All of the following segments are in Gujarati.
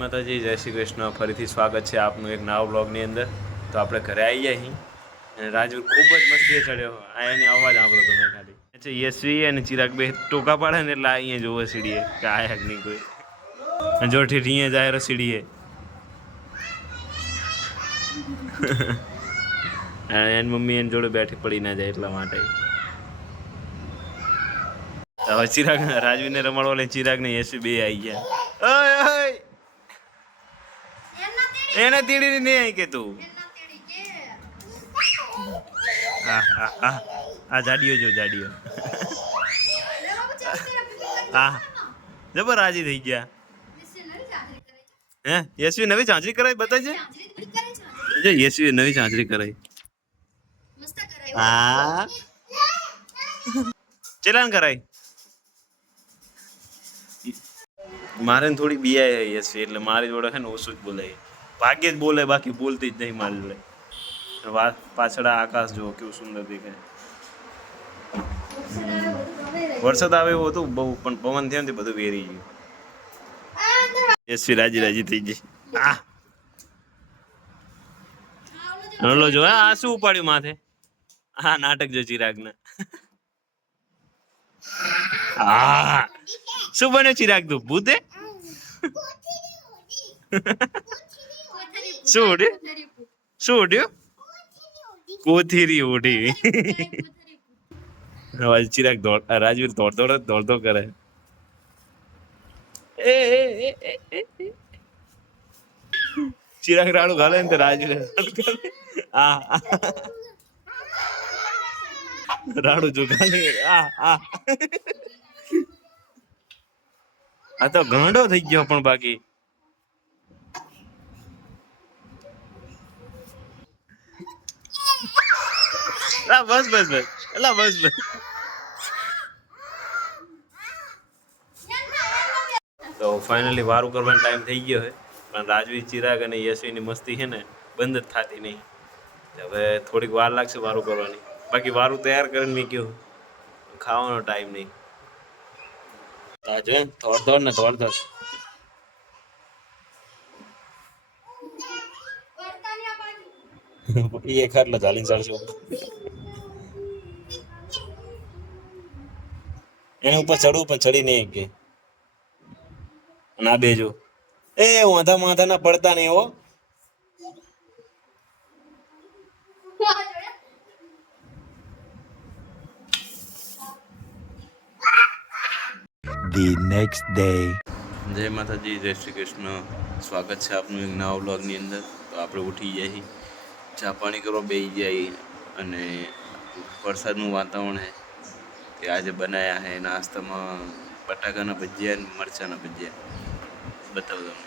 માતાજી, જય શ્રી કૃષ્ણ. ફરીથી સ્વાગત છે આપનું એક નવા બ્લોગની અંદર. તો આપણે ઘરે આવી ગયા અહીં અને રાજવીર ખૂબ જ મસ્તીએ ચડ્યો. આ એની અવાજ સાંભળો તમે ખાલી. અચ્છા, યશવી અને ચિરાગ બે ટોકા પાડે ને એટલે અહીંયા જોવે સીડીએ કે આયા જ નહીં કોઈ. અને જો ઠીક અહીંયા જાય સીડીએ એની મમ્મી એની જોડે બેઠી પડી ના જાય એટલા માટે. હવે ચિરાગ રાજવીને રમાડવા લે ચિરાગ ને યશવી બે આવી ગયા. ઓય ઓય એને તીડી નહીં આવી કે તું. આ જાડીઓ જો જાડીઓ. હા જબર રાજી થઈ ગયા. હે યશવી નવી ચાંચરી કરાવી બતાવજે. જો યશવી નવી ચાંચરી કરાવી. હા ચેલાન કરાવી. મારે થોડી બીઆઈ યશવી એટલે મારી જોડે છે ને ઓછું જ બોલાય. ભાગ્યે જ બોલે બાકી બોલતી જ નહીં મારી જોડે. પાછળ આકાશ જો કેવું સુંદર દેખાય. વરસાદ આવે એવું હતું બહુ પણ પવન થયો ને બધું વેરી ગયું. યશવી રાજી રાજી થઈ ગઈ. હલો જો આ શું ઉપાડ્યું માથે. હા નાટક જો ચિરાગ ને. હા શું બન્યું ચિરાગ તું ભૂતે. શું ઉડ્યું શું ઉડ્યું. કોથીરી ઉડી. ચિરાગ રાજવીર દોડતો કરે. ચિરાગ રાડું ઘાલે ને રાજવીર રાડું જો ઘાલે. આ તો ગાંડો થઈ ગયો પણ બાકી. બસ બસ બસ એલા બસ બસ. તો ફાઇનલી વારું કરવાનો ટાઈમ થઈ ગયો છે પણ રાજવી ચિરાગ અને યશવીની મસ્તી છે ને બંધ જ થતી નહીં. હવે થોડીક વાર લાગશે વારું કરવાની. બાકી વારું તૈયાર કરીને મેં કહ્યું ખાવાનો ટાઈમ નહીં. થોડ ને થોડ એ ખાટલો ચાલીને ચાલશો. એને ઉપર ચડવું પણ ચડી નહીં કે ના બેજો. એ વાંધા માથા ના પડતા નહીં હો. The next day. જય માતાજી, જય શ્રી કૃષ્ણ. સ્વાગત છે આપનું એક નવા વ્લોગની અંદર. તો આપણે ઉઠી જાય ચા પાણી કરવા બેસી જાય અને વરસાદનું વાતાવરણ છે કે આજે બનાવ્યા છે નાસ્તામાં બટાકાના ભજીયા અને મરચાંના ભજીયા. બતાવું તમને.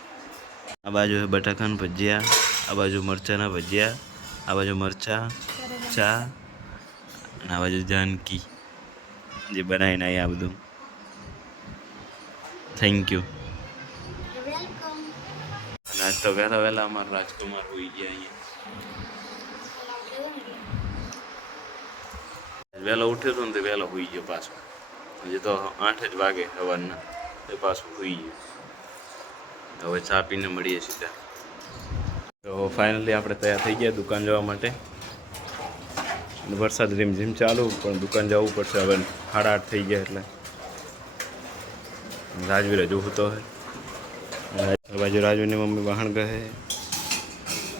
આ બાજુ છે બટાકાના ભજીયા, આ બાજુ મરચાંના ભજીયા, આ બાજુ મરચાં ચા અને આ બાજુ જાનકી જે બનાવીને આવી. આ બધું થેન્ક યુ. અને આજ તો વહેલા અમારા રાજકુમાર હોઈ ગયા અહીંયા. વહેલો ઉઠ્યો હતો ને તો વહેલો હોઈ ગયો પાછો. હજી તો 8 જ વાગે સવારના તો પાછું હોઈ ગયો. હવે ચા પીને મળીએ સીધા. તો ફાઇનલી આપણે તૈયાર થઈ ગયા દુકાન જવા માટે. અને વરસાદ રીમઝીમ ચાલુ પણ દુકાન જવું પડશે હવે. 8:30 થઈ ગયા એટલે રાજવીર હજુ સૂતો હોય. આ બાજુ રાજવીરની મમ્મી વાહણ ગહે.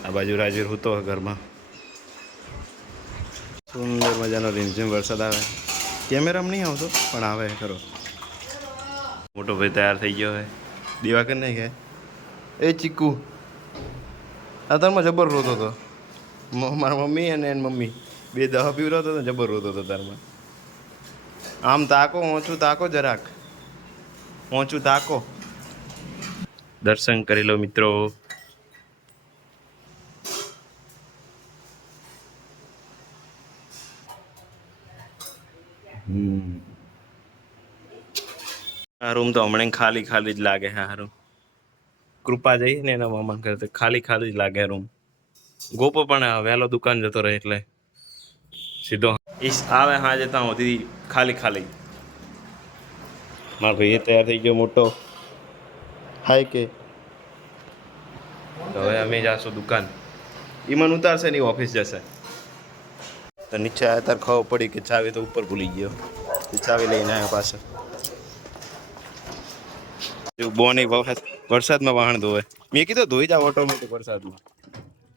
આ બાજુ રાજવીર સૂતો હોય ઘરમાં. સુંદર મજાનો રીમઝીમ વરસાદ આવે. કેમેરામાં નહીં આવતો પણ આવે ખરો. મોટો ભાઈ તૈયાર થઈ ગયો હોય. દીવા કરી નહીં ગયા. એ ચીકુ તારમાં જબર રોતો હતો. મારા મમ્મી અને એની મમ્મી બે દહ પીવડાવતો હતો જબર રોતો હતો તારમાં. આમ તાકો ઓછું તાકો જરાક ઓછું તાકો. દર્શન કરી લો મિત્રો. આ રૂમ તો હમણાં ખાલી ખાલી જ લાગે. સારું કૃપા જઈએ ને એના મામા ઘરે ખાલી ખાલી જ લાગે રૂમ. ગોપો પણ વહેલો દુકાન જતો રહે એટલે સીધો આવે હા જતા સુધી ખાલી ખાલી. મારો ભાઈ તૈયાર થઈ ગયો મોટો. હાય કે તો હવે અમે જાશું દુકાન. ઈમન ઉતારશે ને ઓફિસ જશે. તો નીચે આવ્યા ત્યારે ખબર પડી કે ચાવી તો ઉપર ભૂલી ગયો. ચાવી લઈને આવ્યો પાછો. બોની વરસાદમાં વાહન ધોવે. મેં કીધું ધોઈ જાવ ઓટોમેટિક વરસાદમાં.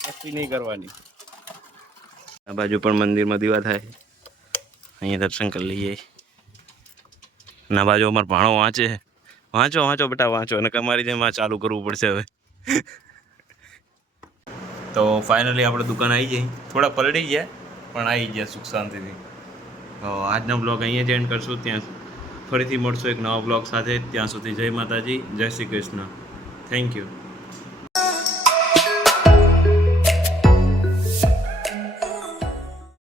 મસ્તી નહીં કરવાની. આ બાજુ પણ મંદિરમાં દીવા થાય. અહીંયા દર્શન કરી લઈએ. ના બાજુ અમારો ભાણો વાંચે. વાંચો બેટા વાંચો. અને અમારી જેમ ચાલુ કરવું પડશે હવે. તો ફાઇનલી આપણે દુકાન આવી જઈ. થોડા પલળી ગયા પણ આવી ગયા સુખ શાંતિથી. તો આજનો બ્લોગ અહીંયા જ એન્ડ કરશું. ત્યાં ફરીથી મળશું એક નવા બ્લોગ સાથે. ત્યાં સુધી જય માતાજી, જય શ્રી કૃષ્ણ. Thank you.